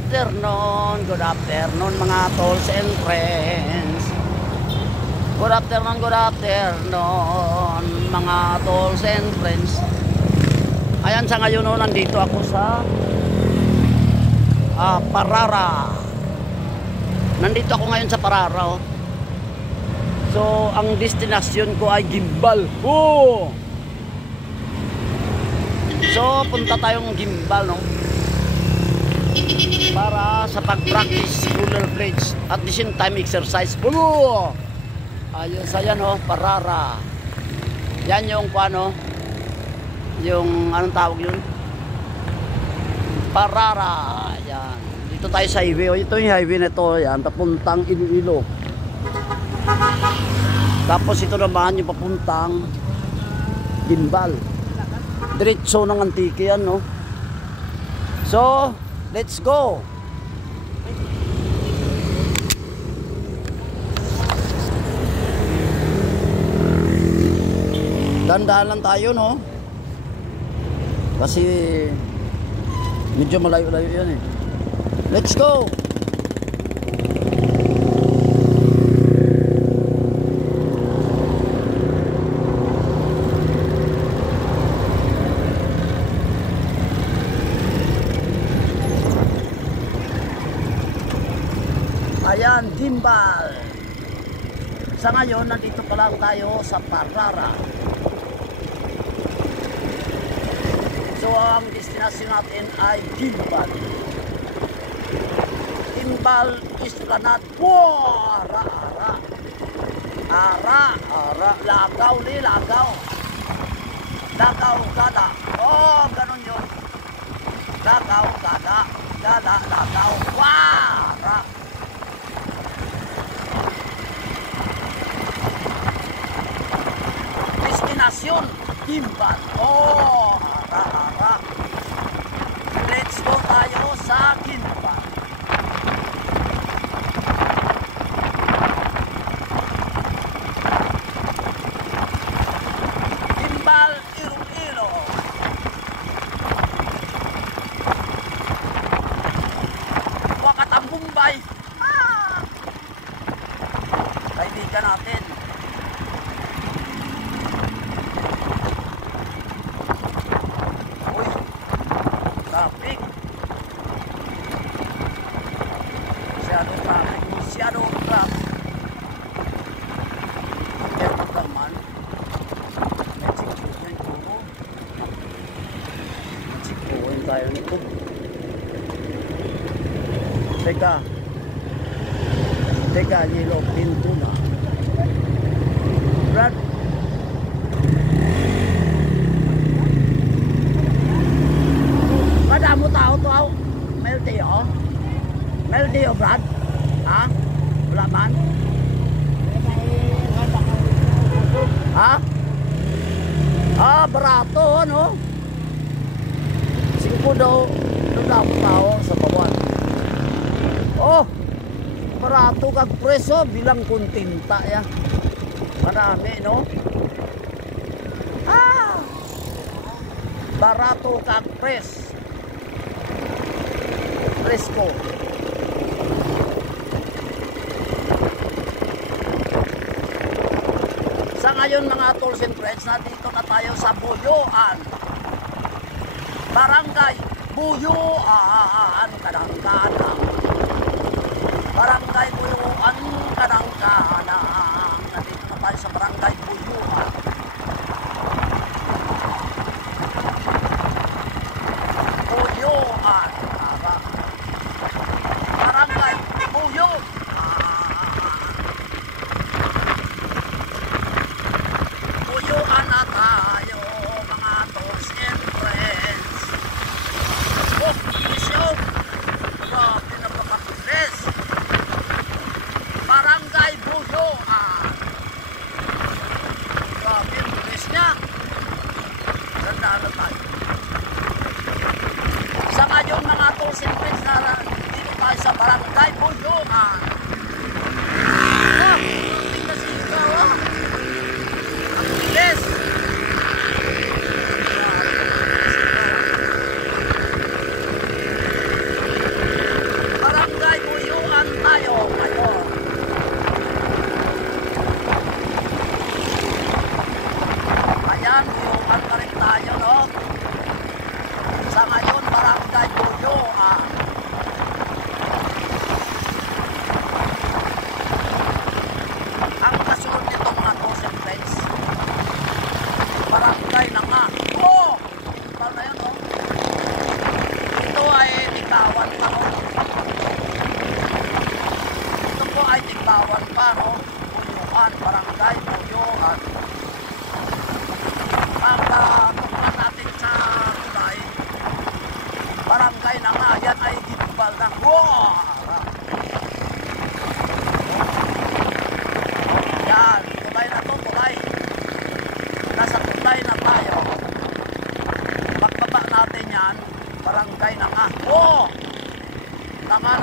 Good afternoon mga tolls and friends. Good afternoon mga tolls and friends. Ayan, sa ngayon nandito ako sa Parara. Nandito ako ngayon sa Parara. So, ang destinasyon ko ay Gimbal. So, punta tayong Gimbal, no? Para sa pag-practice roller blades at the same time exercise. Ayos, ayan, oh, Parara. Yan yung paano, yung anong tawag yun? Parara. Yan. Dito tayo sa highway. Ito yung highway na ito. Yan, papuntang Iloilo. Tapos ito naman yung papuntang Gimbal. Diretso ng Antique yan, no? So, let's go. Dandahan lang tayo, no? Kasi medyo malayo-layo yan eh. Let's go. Ayan, Gimbal. Sa ngayon, nandito pa lang tayo sa Parara. So, ang destinasyon natin ay Gimbal. Gimbal Esplanade. Ara. Lagaw ni, lagaw. Lagaw, gada. Oh, ganun yun. Lagaw, gada. Gada, lagaw. Ara. Destinasyon Gimbal. Ara. Let's go tayo sa Gimbal. Gimbal, Iloilo. Wakatang Mumbai. Kaibigan natin. Traffic. Masyadong traffic. Airport naman. May checkpoint po. Checkpoint tayo nito. Teka, yellow pinto na. Brad. Madamo tao to, Melteo, Brad. Ha? Wala man? Ha? Barato, ano? 5 daw tao sa bawat. Oh, barato kag preso bilang kuntinta ya. Marami, no? Barato kag presko. Sa ngayon mga tolls and friends, dito na tayo sa Buyuan. Barangay Buyuan, Kadang-Kadang. Barangay Buyuan, Kadang-Kadang. Nandito na tayo sa Barangay Buyuan. Buyuan. Barangay Buyuan. Buyuan na tayo mga tolls and friends. Isyo. Grabe na pagkakulis. Barangay Buyuan. Grabe ang kulis niya. Gandaan na tayo. Sa ngayon mga tolls and friends, dito tayo sa Barangay Buyuan. Tingnan si ikaw, ang kulis.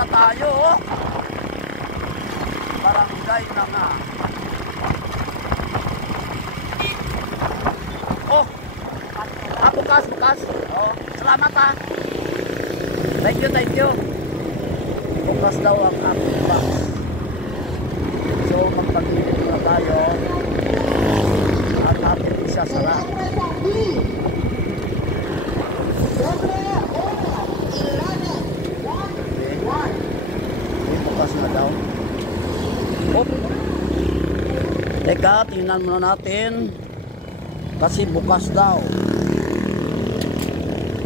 tayo, oh. Barangay na nga. Oh, bukas. Oh, salamat ha. Thank you. Bukas daw ang aking box. So, magpag-ibig na tayo. At natin isasara. Bukas na daw. Oh. Teka, tingnan muna natin. Kasi bukas daw.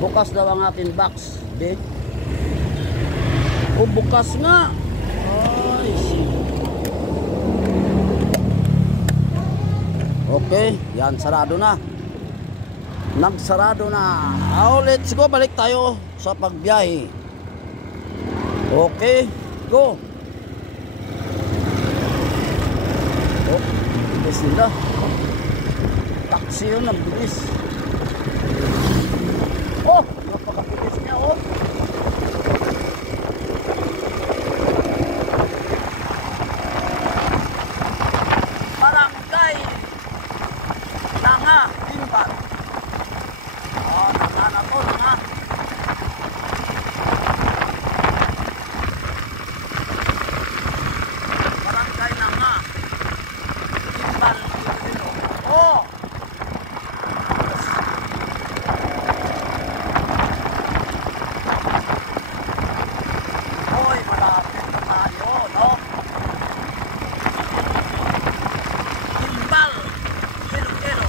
Bukas daw ang ating box. Okay? Oh, bukas nga. Ay, okay, yan, sarado na. Nagsarado na. Oh, let's go, balik tayo sa pagbiyahe. Okay, go. Oh, bilis nila. Taxi yun, ang bilis. Oh, napakabilis niya, oh. Barangay Nanga, Dimban. Oh, Nanga na to, Nanga. Barangay Nanga, Dimban, Iloilo. Oh! Hoy, malapit na tayo, no? Gimbal, Iloilo.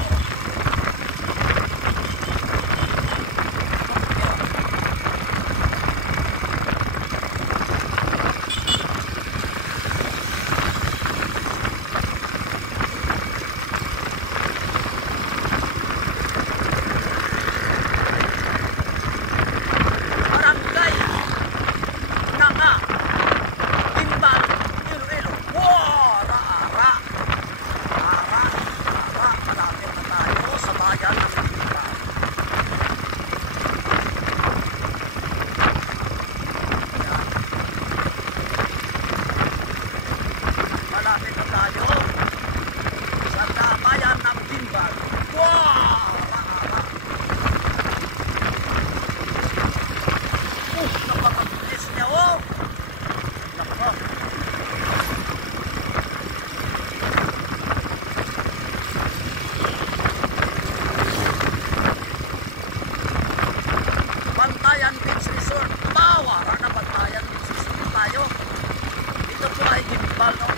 Barangay Nanga, Gimbal, Iloilo. Wow! Ara. Malapit na tayo sa bayan ng Gimbal. Ayan. Malapit na tayo sa bayan ng Gimbal. Wow! Ara. Napakabilis niya, oh! Nako. Bantayan Beach Resort. Bawara na Bantayan Beach Resort tayo. Ito po ay Gimbal, no?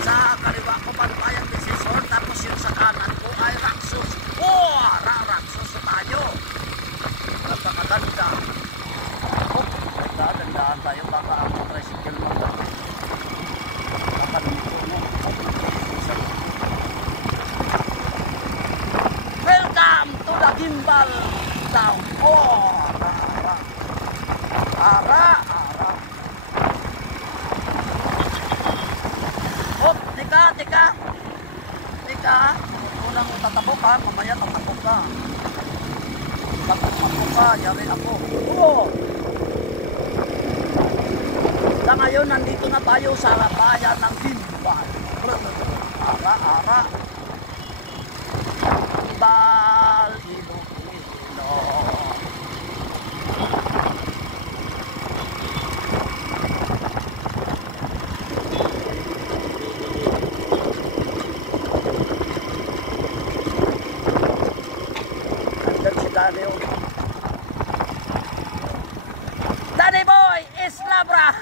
Sa kaliwa ko Bantayan Beach Resort. Tapos yung sa kanan ko ay Raxos. Oh! Raxos na tayo. Napakaganda. Oh, gandaan tayo. Baka ang tricycle mo. Baka dito, no? Welcome to the Gimbal Town. Oh, ara. Oh, teka. Unang tatabok ha, mamaya tatabok ka. Pag tatabok ka, yari ako. Oh! Sa ngayon, nandito na tayo sa bayan ng Gimbal. Ara. Gimbal, Iloilo. Andun si Danny, oh. Danny boy, Islabra!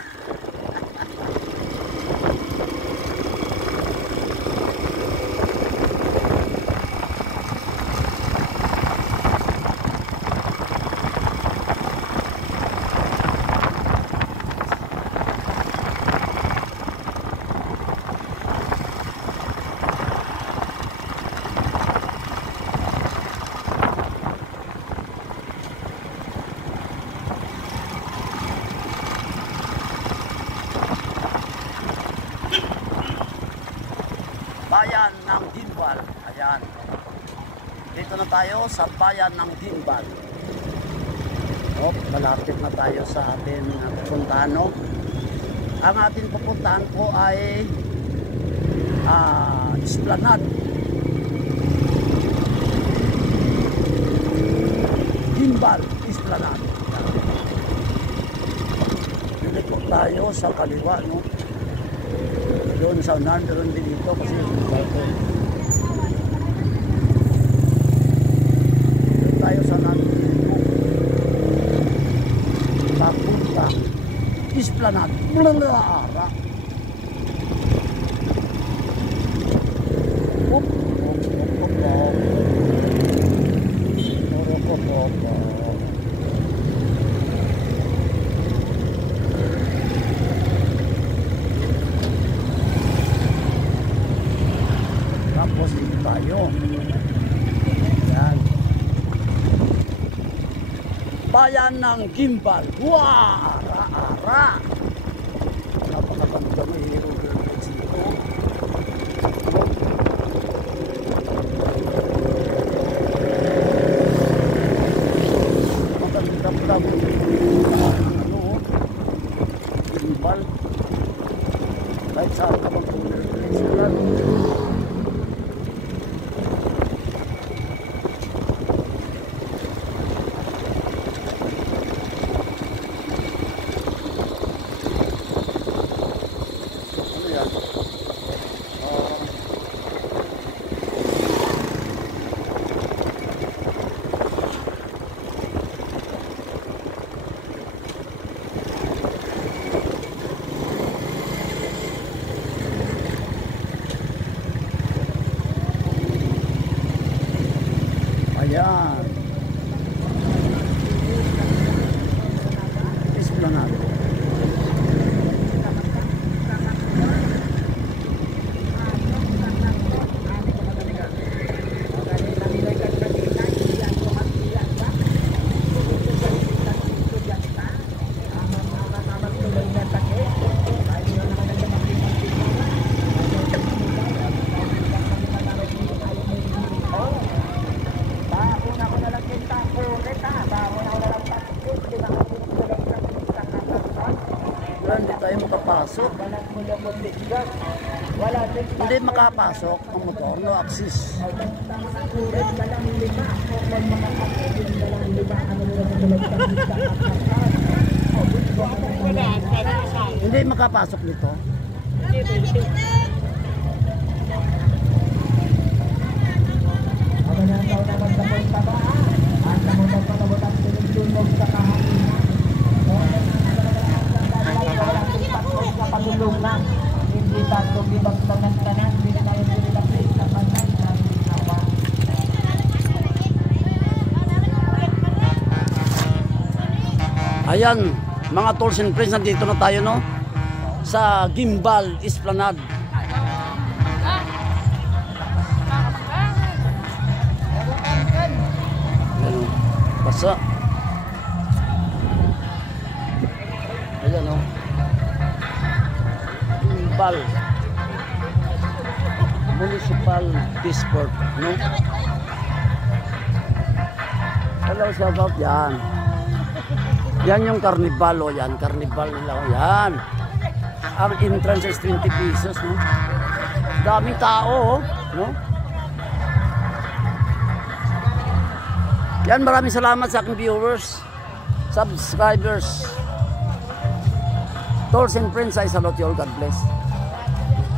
Bayan ng Gimbal. Ayan. Dito na tayo sa bayan ng Gimbal. Oh, malapit na tayo sa ating pupuntahan, no? Ang ating pupuntahan po ay Esplanade. Gimbal Esplanade. Dito po tayo sa kaliwa, no? Doon sa unahan, meron din dito kasi doon tayo sa unahan. Papunta Esplanade. Blalara. Tapos dito tayo. Yan. Bayan ng Gimbal. Wow! Ara-ara! Napakaganda ng hero dito. Maganda po. Gimbal. Kahit saan ka magpunan. Ayan. Esplanade. Hindi tayo makapasok. Hindi makapasok ang motor, no access. Hindi makapasok nito. Ayan, mga tools and friends, nandito na tayo, no? Sa Gimbal Esplanade. Ayan, basa. Ayan, no? Gimbal Municipal District, no? Hello, shout out, yan. Yan yung carnival, o yan, carnival nila, o yan. Ang entrance is 20 pesos, no? Daming tao, no? Yan, maraming salamat sa aking viewers, subscribers. Tools and friends, I salute you all. God bless.